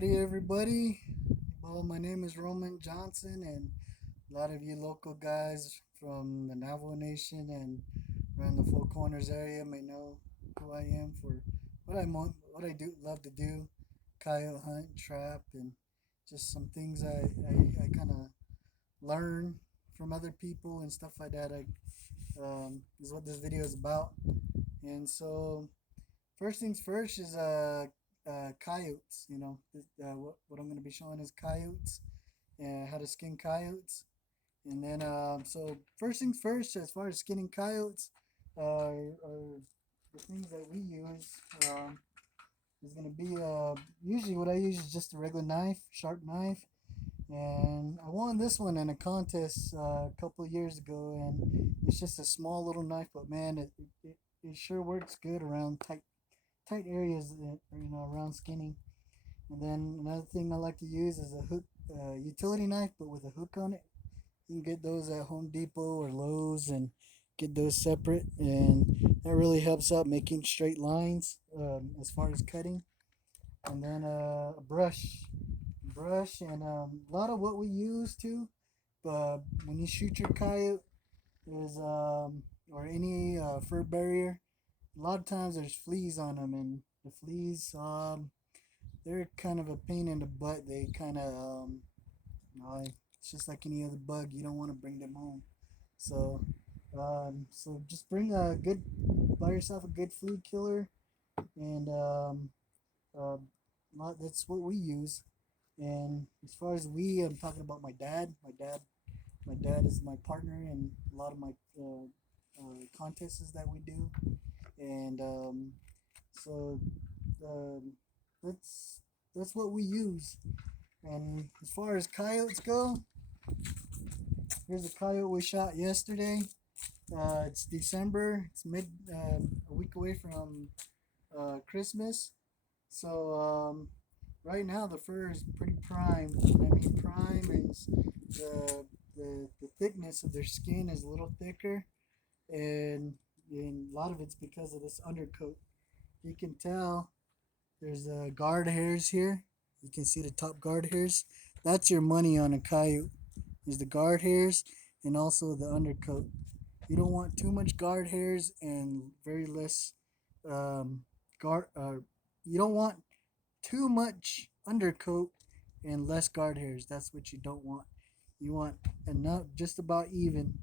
Howdy, everybody. Well, my name is Roman Johnson, and a lot of you local guys from the Navajo Nation and around the Four Corners area may know who I am for what I do love to do, coyote hunt, trap, and just some things I kind of learn from other people and stuff like that. Is what this video is about. And so first things first is coyotes. What I'm going to be showing is coyotes and how to skin coyotes. And then so first things first, as far as skinning coyotes, are the things that we use. Is going to be usually what I use is just a regular knife, sharp knife, and I won this one in a contest a couple of years ago, and it's just a small little knife, but man, it sure works good around tight areas that around skinning. And then another thing I like to use is a hook, utility knife, but with a hook on it. You can get those at Home Depot or Lowe's and get those separate, and that really helps out making straight lines as far as cutting. And then a brush, and a lot of what we use too. When you shoot your coyote is or any fur barrier, a lot of times there's fleas on them, and the fleas they're kind of a pain in the butt. They kind of it's just like any other bug. You don't want to bring them home. So so just bring a good buy yourself a good flea killer, and uh, that's what we use. And as far as I'm talking about my dad. My dad is my partner in a lot of my contests that we do, and so um, that's that's what we use. And as far as coyotes go, here's a coyote we shot yesterday. It's December. It's a week away from Christmas. So right now the fur is pretty prime. When I mean prime is the thickness of their skin is a little thicker, and a lot of it's because of this undercoat. You can tell there's guard hairs here. You can see the top guard hairs. That's your money on a coyote. Is the guard hairs and also the undercoat. You don't want too much guard hairs and very less um, guard. You don't want too much undercoat and less guard hairs. That's what you don't want. You want enough, just about even,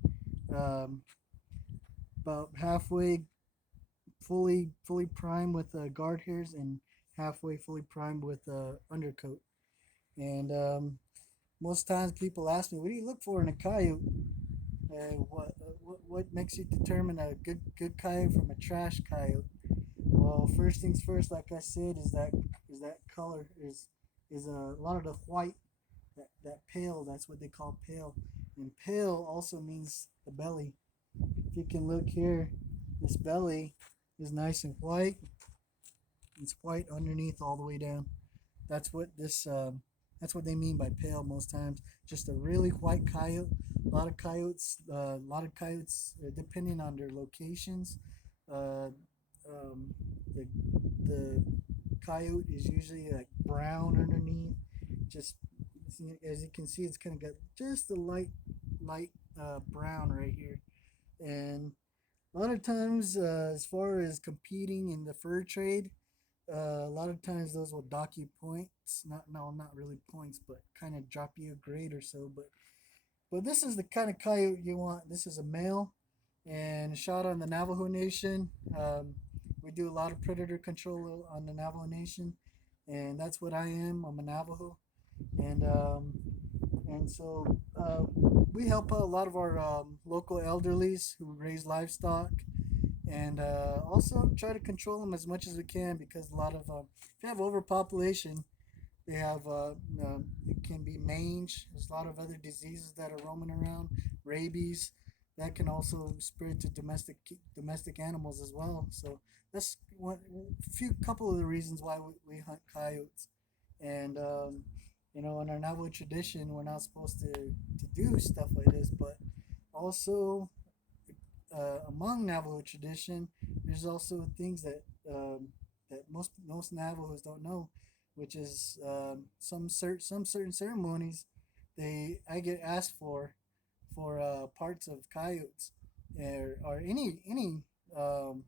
um, about halfway fully primed with guard hairs and halfway fully primed with undercoat. And most times people ask me, "What do you look for in a coyote? What makes you determine a good coyote from a trash coyote?" Well, first things first, like I said, is that color is a lot of the white, that pale. That's what they call pale, and pale also means the belly. If you can look here, this belly is nice and white. It's white underneath all the way down. That's what this. That's what they mean by pale most times. Just a really white coyote. A lot of coyotes, depending on their locations, uh, the the coyote is usually like brown underneath. Just as you can see, it's kind of got just a light brown right here. And a lot of times, as far as competing in the fur trade, a lot of times those will dock you points. Not no, not really points, but kind of drop you a grade or so. But this is the kind of coyote you want. This is a male, and shot on the Navajo Nation. We do a lot of predator control on the Navajo Nation, and that's what I am. I'm a Navajo, and we help out a lot of our local elderlies who raise livestock, and also try to control them as much as we can, because a lot of if you have overpopulation, they have it can be mange. There's a lot of other diseases that are roaming around, rabies, that can also spread to domestic animals as well. So that's one few couple of the reasons why we hunt coyotes. And in our Navajo tradition, we're not supposed to do stuff like this, but also among Navajo tradition, there's also things that that most Navajos don't know. which is some certain ceremonies. They I get asked for parts of coyotes or any um,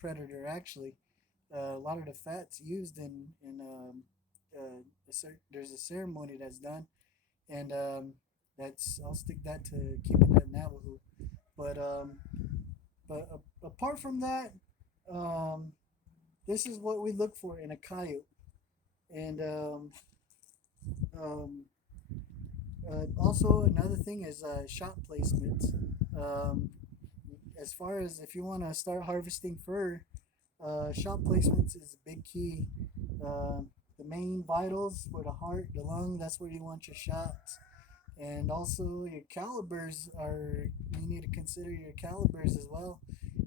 predator actually. A lot of the fats used in there's a ceremony that's done, and that's I'll stick that to keeping that Navajo. But apart from that, um, this is what we look for in a coyote, and um, also another thing is shot placements. Um, as far as if you want to start harvesting fur, shot placements is a big key. Uh, the main vitals for the heart, the lung, that's where you want your shots. And also your calibers are, you need to consider your calibers as well.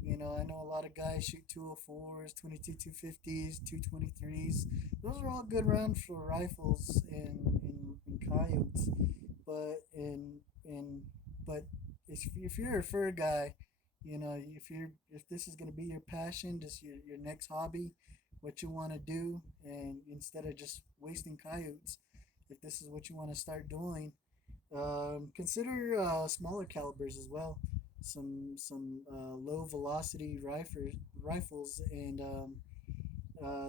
You know, I know a lot of guys shoot 204s, 22 250s, 223s. Those are all good rounds for rifles in coyotes. But in but if you're a fur guy, you know, if this is gonna be your passion, just your next hobby, what you want to do, and instead of just wasting coyotes, if this is what you want to start doing, consider smaller calibers as well. Some low velocity rifles, and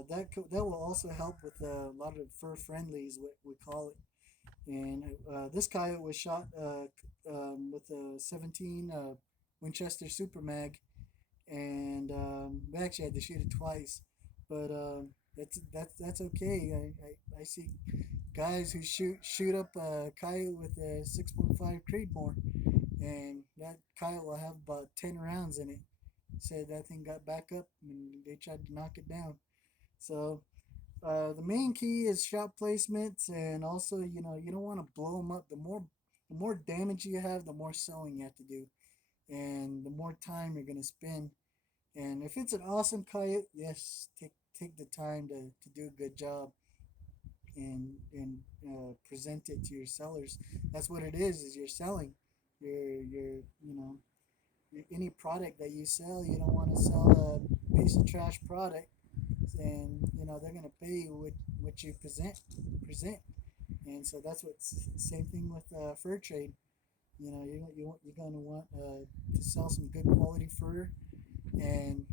that will also help with a lot of fur friendlies, what we call it. And this coyote was shot with a 17 Winchester Super Mag, and we actually had to shoot it twice, but that's okay. I see guys who shoot up a coyote with a 6.5 Creedmoor, and that coyote will have about 10 rounds in it. Said that thing got back up and they tried to knock it down. So the main key is shot placements, and also you don't want to blow them up. The more damage you have, the more sewing you have to do, and the more time you're gonna spend. And if it's an awesome coyote, yes, take the time to do a good job and present it to your sellers. That's what it is you're selling. You're any product that you sell, you don't want to sell a piece of trash product, and they're gonna pay you what you present. And so that's what same thing with fur trade. You're gonna want to sell some good quality fur, and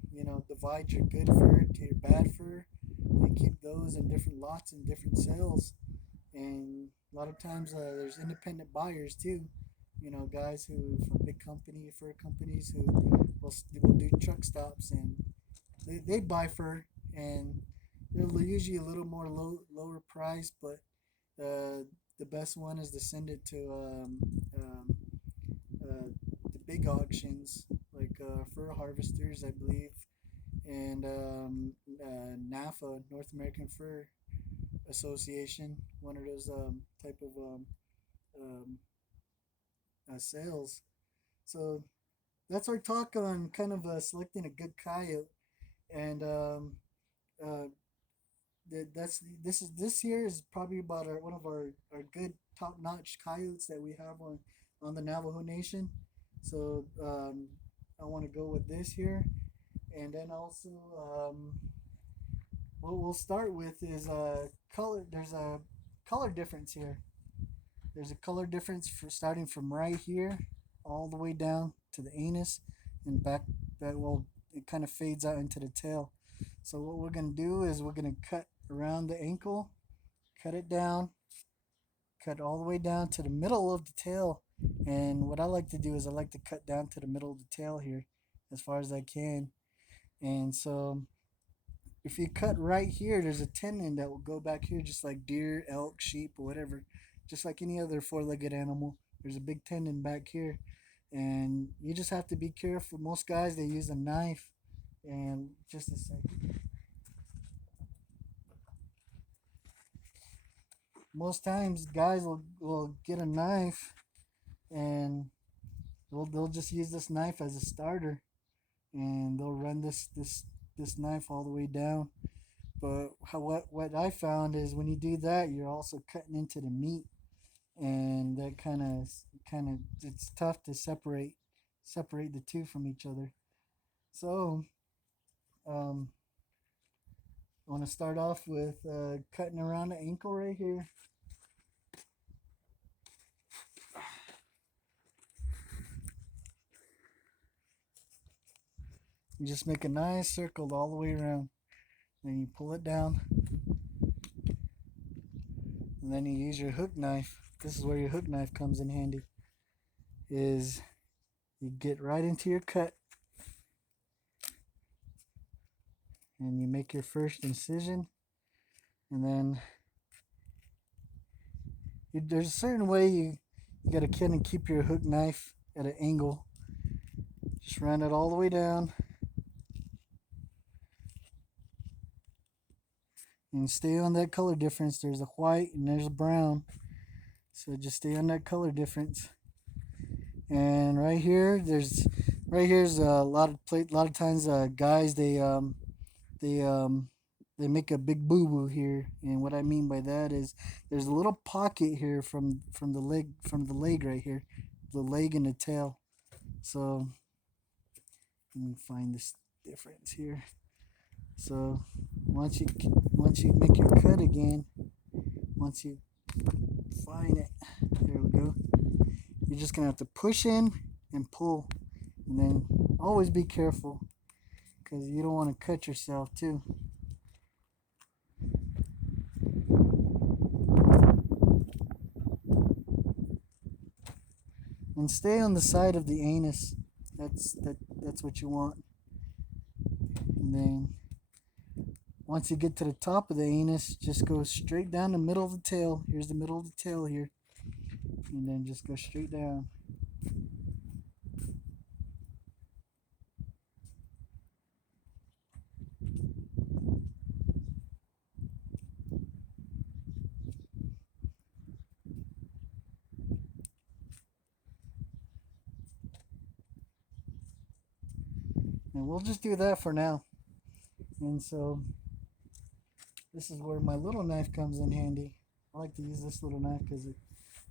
divide your good fur to your bad fur, and keep those in different lots and different sales. And a lot of times there's independent buyers too. Guys who from big fur companies who will do truck stops, and they buy fur, and they're usually a little more lower price, but uh, the best one is to send it to the big auctions like Fur Harvesters, I believe, and NAFA, North American Fur Association, one of those type of um, sales. So that's our talk on kind of selecting a good coyote, and uh, this here is probably about one of our good top notch coyotes that we have on the Navajo Nation. So I want to go with this here, and then also what we'll start with is color. There's a color difference here. There's a color difference for starting from right here all the way down to the anus and back. That will It kind of fades out into the tail. So what we're gonna do is we're gonna cut around the ankle, cut it down, cut all the way down to the middle of the tail. And what I like to do is I like to cut down to the middle of the tail here as far as I can. And so if you cut right here, there's a tendon that will go back here, just like deer, elk, sheep, or whatever, just like any other four-legged animal. There's a big tendon back here, and you just have to be careful. Most guys they use a knife, and just a second. Most times, guys will get a knife, and they'll just use this knife as a starter, and they'll run this knife all the way down. But what I found is when you do that, you're also cutting into the meat, and that kind of it's tough to separate the two from each other. So um, I want to start off with cutting around the ankle right here. You just make a nice circle all the way around. Then you pull it down. And then you use your hook knife. This is where your hook knife comes in handy. Is you get right into your cut. And you make your first incision. And then there's a certain way you got to kind of keep your hook knife at an angle. Just run it all the way down. And stay on that color difference. There's a white and there's a brown. So just stay on that color difference. And right here's a lot of times guys they they make a big boo boo here. And what I mean by that is there's a little pocket here from the leg right here, the leg and the tail. So let me find this difference here. So once you make your cut again, once you find it, there we go. You're just gonna have to push in and pull, and then always be careful because you don't want to cut yourself too. And stay on the side of the anus. That's what you want. And then once you get to the top of the anus, just go straight down the middle of the tail. Here's the middle of the tail here. And then just go straight down. And we'll just do that for now. And so this is where my little knife comes in handy. I like to use this little knife because it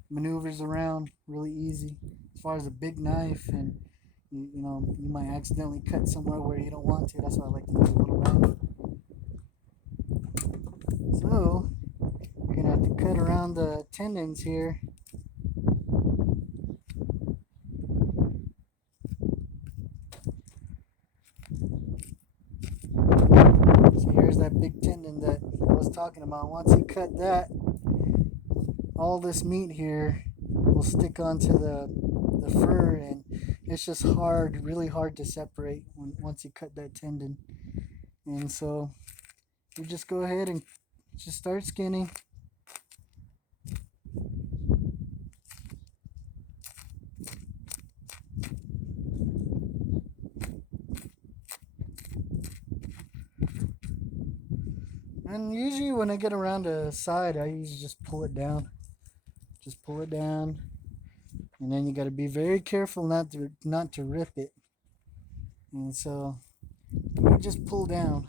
maneuvers around really easy. As far as a big knife, and you might accidentally cut somewhere where you don't want to. That's why I like to use a little knife. So you're gonna have to cut around the tendons here. So here's that big tendon that I was talking about. Once you cut that, all this meat here will stick onto the fur, and it's just hard, really hard to separate once you cut that tendon. And so you just go ahead and just start skinning. And usually when I get around the side, I usually just pull it down. Just pull it down. And then you got to be very careful not to rip it. And so you just pull down.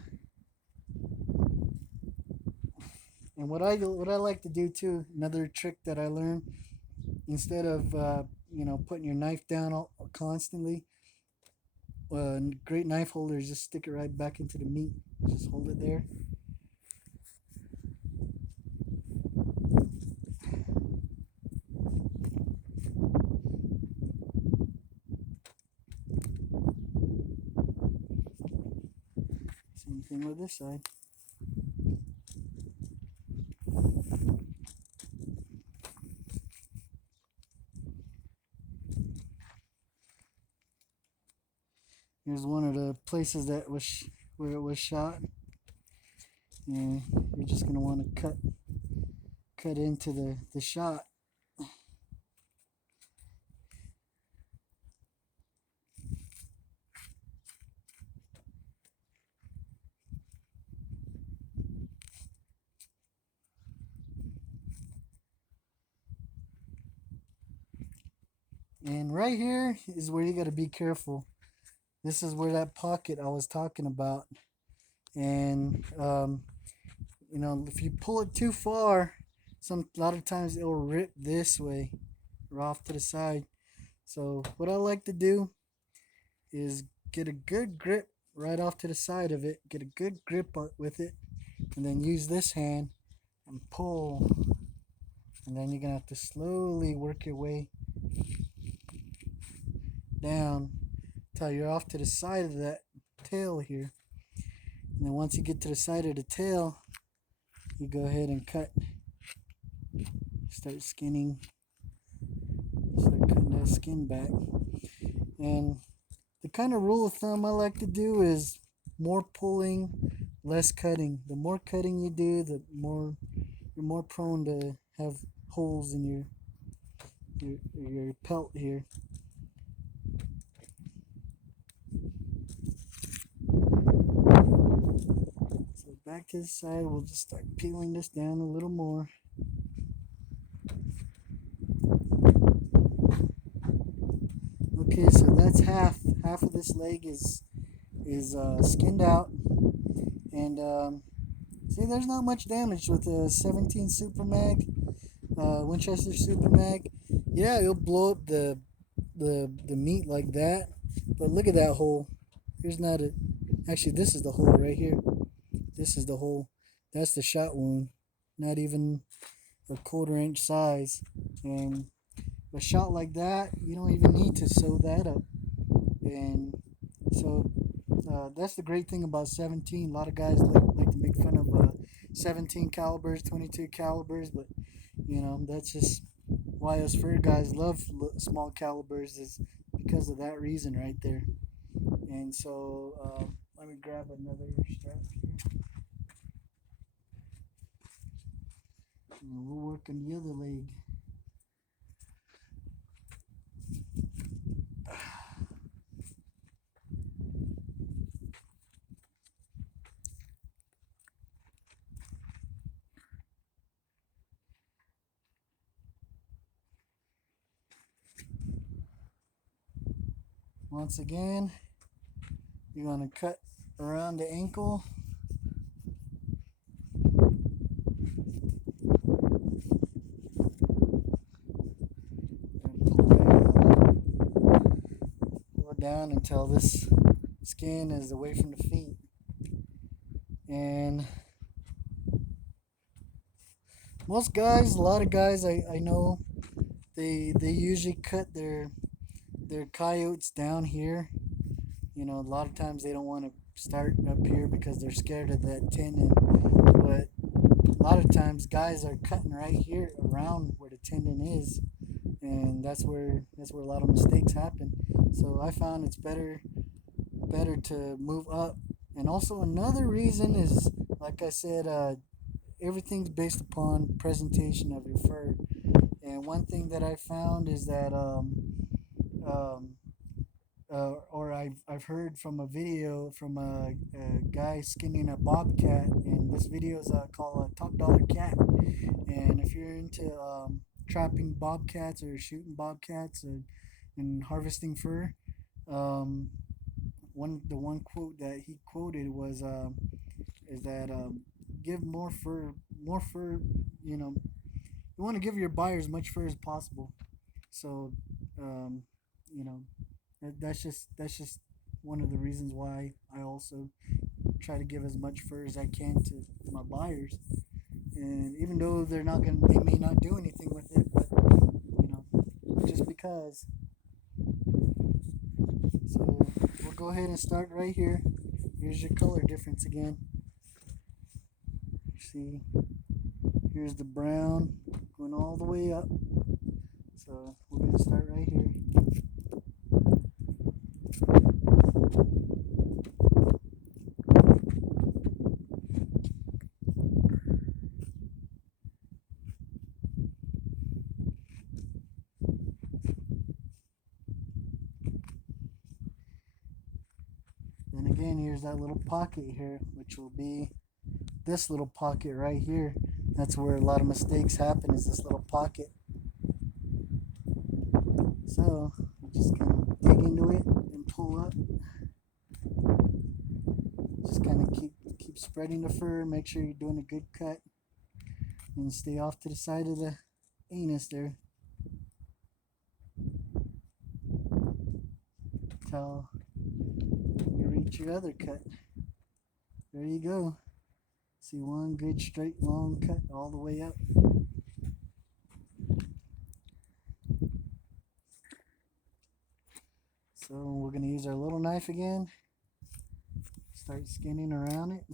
And what I like to do too, another trick that I learned, instead of putting your knife down constantly, great knife holders, just stick it right back into the meat. Just hold it there. Same thing with this side. Here's one of the places where it was shot, and you're just gonna want to cut into the shot. And right here is where you got to be careful. This is where that pocket I was talking about, and if you pull it too far, a lot of times it will rip this way or off to the side. So what I like to do is get a good grip right off to the side of it. Get a good grip with it, and then use this hand and pull, and then you're gonna have to slowly work your way down till you're off to the side of that tail here. And then once you get to the side of the tail, you go ahead and cut. Start skinning. Start cutting that skin back. And the kind of rule of thumb I like to do is more pulling, less cutting. The more cutting you do, the more you're more prone to have holes in your pelt here. So back to the side, we'll just start peeling this down a little more. Okay, so that's half of this leg is skinned out, and see, there's not much damage with a 17 Super Mag, Winchester Super Mag. Yeah, it'll blow up the meat like that, but look at that hole. Here's not a. Actually, this is the hole right here. This is the hole. That's the shot wound. Not even a quarter-inch size, and a shot like that, you don't even need to sew that up. And so that's the great thing about 17. A lot of guys like to make fun of 17 calibers, 22 calibers, but that's just why us fur guys love small calibers, is because of that reason right there. And so let me grab another strap here. And we'll work on the other leg. Once again, you're going to cut around the ankle. Pull it down until this skin is away from the feet. And most guys, a lot of guys I know, they usually cut their coyotes down here. A lot of times they don't want to start up here because they're scared of that tendon. But a lot of times guys are cutting right here around where the tendon is, and that's where a lot of mistakes happen. So I found it's better to move up. And also another reason is, like I said, everything's based upon presentation of your fur. And one thing that I found is that um, or I've heard from a video from a guy skinning a bobcat, and this video is called Top Dollar Cat. And if you're into trapping bobcats or shooting bobcats and harvesting fur, um, the one quote that he quoted was is that give more fur. You know, you want to give your buyer as much fur as possible. So, um, you know, that's just one of the reasons why I also try to give as much fur as I can to my buyers. And even though they may not do anything with it, but just because. So we'll go ahead and start right here. Here's your color difference again. See, here's the brown going all the way up. So we're gonna start right here. Then again, here's that little pocket here, which will be this little pocket right here. That's where a lot of mistakes happen, is this little pocket. So I'm just gonna dig into it and pull up. Just kind of keep spreading the fur. Make sure you're doing a good cut, and stay off to the side of the anus there. Till you reach your other cut. There you go. See one good straight long cut all the way up. So we're going to use our little knife again. Start skinning around it.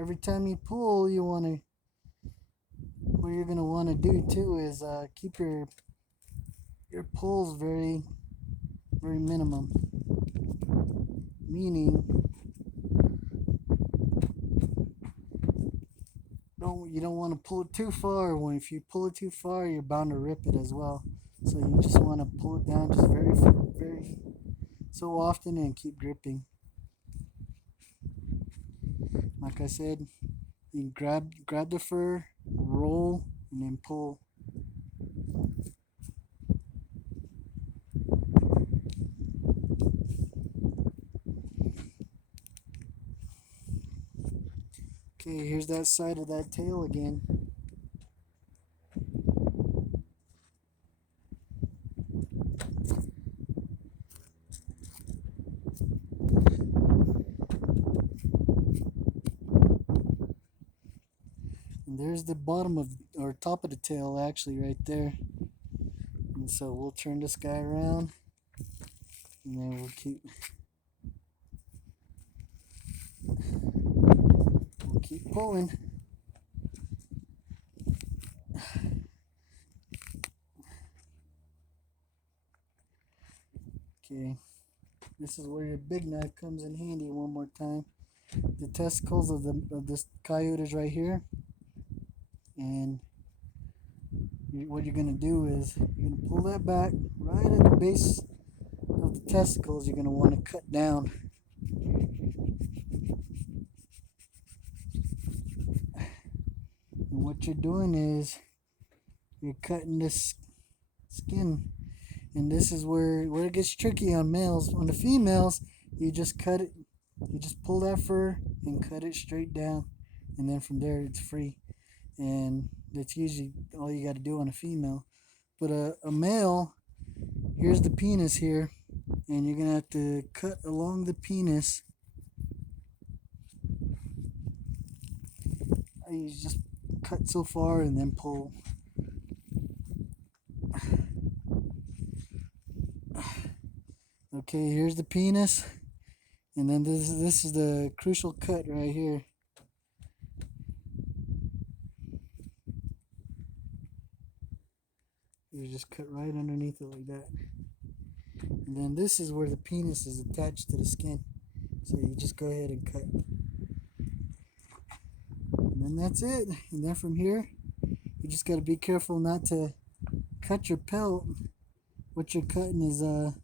Every time you pull, what you're gonna want to do too is keep your pulls very minimum. Meaning, you don't want to pull it too far. If you pull it too far, you're bound to rip it as well. So you just want to pull it down just very so often and keep gripping. Like I said, you grab the fur, roll, and then pull. Okay, here's that side of that tail again. And there's the bottom of, or top of the tail actually right there. And so we'll turn this guy around and then we'll keep pulling. Okay, this is where your big knife comes in handy one more time. The testicles of this coyote is right here, and what you're gonna do is you're gonna pull that back right at the base of the testicles. You're gonna want to cut down. And what you're doing is you're cutting this skin, and this is where it gets tricky on males. On the females, you just cut it. You just pull that fur and cut it straight down, and then from there it's free. And that's usually all you got to do on a female. But a male, here's the penis here, and you're gonna have to cut along the penis. You just cut so far and then pull. Okay, here's the penis, and then this is the crucial cut right here. You just cut right underneath it like that. And then this is where the penis is attached to the skin. So you just go ahead and cut. And then that's it. And then from here, you just got to be careful not to cut your pelt. What you're cutting is the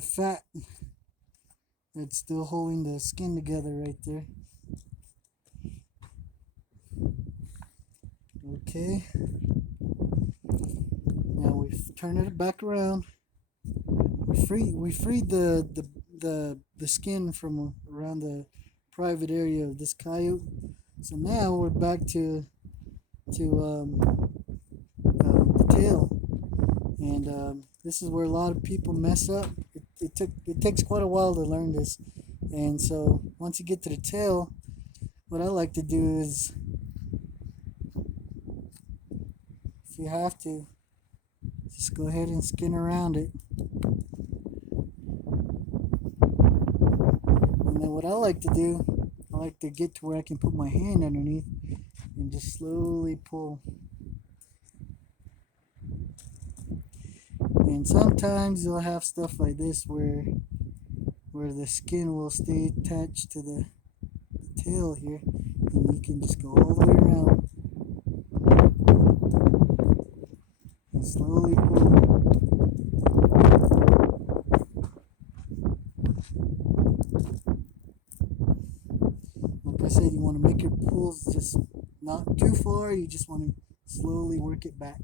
fat that's still holding the skin together right there. Okay. Now we've turned it back around. We freed the skin from around the private area of this coyote. So now we're back to the tail, and this is where a lot of people mess up. It takes quite a while to learn this, and so once you get to the tail, what I like to do is, if you have to, just go ahead and skin around it. And then what I like to do, I like to get to where I can put my hand underneath and just slowly pull. And sometimes you'll have stuff like this where where the skin will stay attached to the tail here, and you can just go all the way around and slowly pull. Like I said, you want to make your pulls just not too far. You just want to slowly work it back.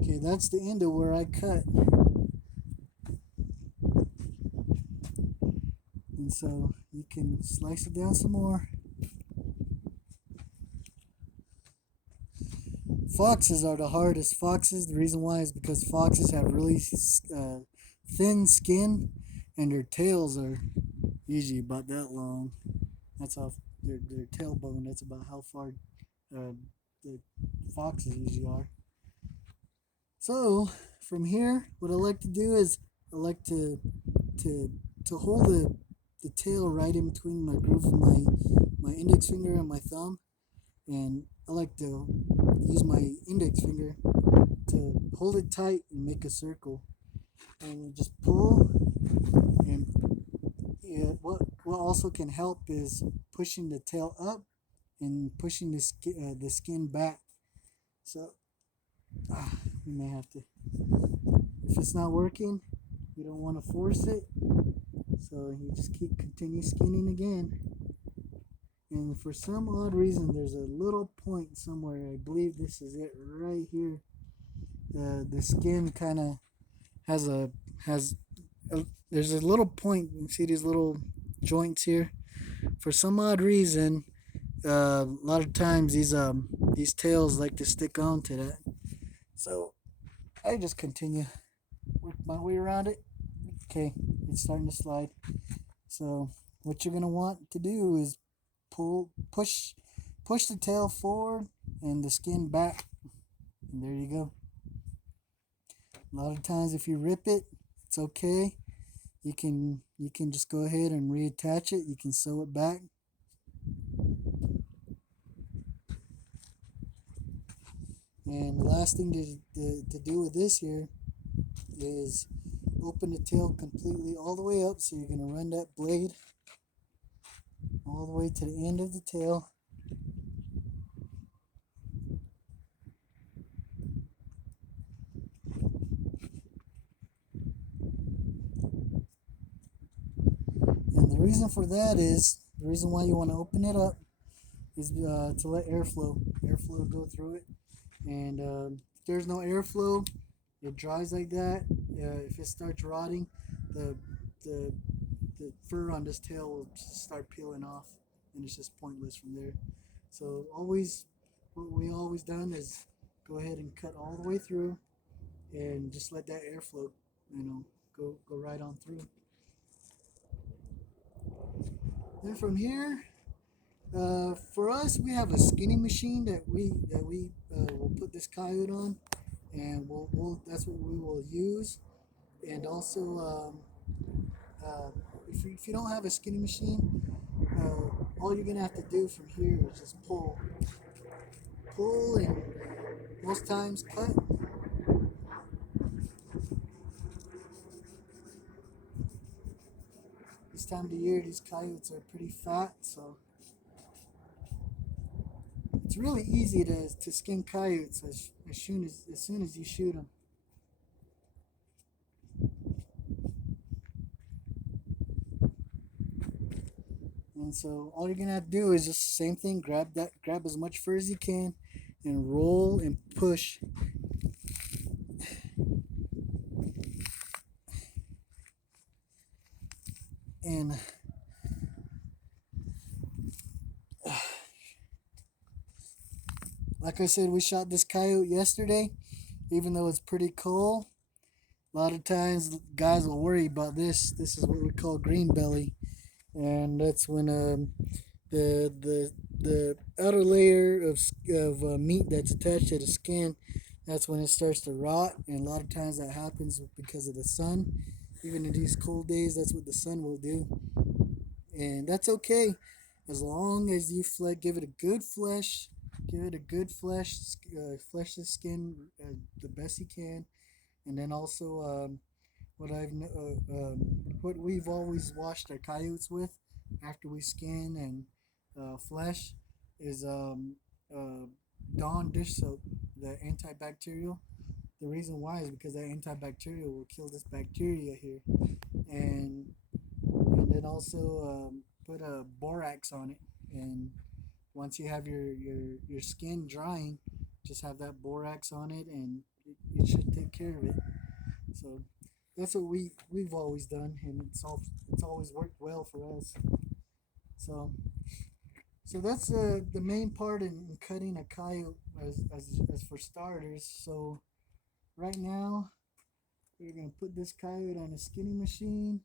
Okay, that's the end of where I cut. And so you can slice it down some more. Foxes are the hardest. Foxes, the reason why is because foxes have really thin skin, and their tails are usually about that long. That's how their tailbone. That's about how far the foxes usually are. So from here, what I like to do is I like to to hold the tail right in between my groove of my index finger and my thumb, and I like to use my index finger to hold it tight and make a circle, and you just pull. And what also can help is pushing the tail up and pushing the skin back. So you may have to, if it's not working, you don't want to force it. So you just continue skinning again. And for some odd reason, there's a little point somewhere. I believe this is it right here. The skin kind of has has there's a little point. You see these little joints here. For some odd reason, a lot of times these tails like to stick onto that. So I just continue work my way around it. Okay, it's starting to slide. So what you're gonna want to do is push the tail forward and the skin back, and there you go. A lot of times, if you rip it, it's okay. You can just go ahead and reattach it. You can sew it back. And the last thing to do with this here is open the tail completely all the way up. So you're gonna run that blade all the way to the end of the tail. And the reason for that is the reason why you want to open it up is to let airflow go through it. And if there's no airflow, it dries like that. If it starts rotting, the the the fur on this tail will just start peeling off, and it's just pointless from there. So always, what we always done is go ahead and cut all the way through, and just let that airflow, go right on through. Then from here, for us, we have a skinning machine that we will put this coyote on, and we'll that's what we will use. And also, uh, if you don't have a skinning machine, all you're gonna have to do from here is just pull, and most times cut. This time of the year, these coyotes are pretty fat, so it's really easy to skin coyotes as soon as you shoot them. And so all you're gonna have to do is just the same thing. Grab as much fur as you can, and roll and push. And like I said, we shot this coyote yesterday. Even though it's pretty cool, a lot of times guys will worry about this. This is what we call green belly, and that's when the the the outer layer of meat that's attached to the skin, that's when it starts to rot, and a lot of times that happens because of the sun. Even in these cold days, that's what the sun will do, and that's okay as long as you give it a good flesh, give it a good flesh the skin the best you can, and then also what we've always washed our coyotes with after we skin and flesh is Dawn dish soap, the antibacterial. The reason why is because that antibacterial will kill this bacteria here, and then also put a borax on it. And once you have your skin drying, just have that borax on it, and it should take care of it. So that's what we've always done, and it's always worked well for us. So that's the main part in cutting a coyote as for starters. So right now we're gonna put this coyote on a skinning machine,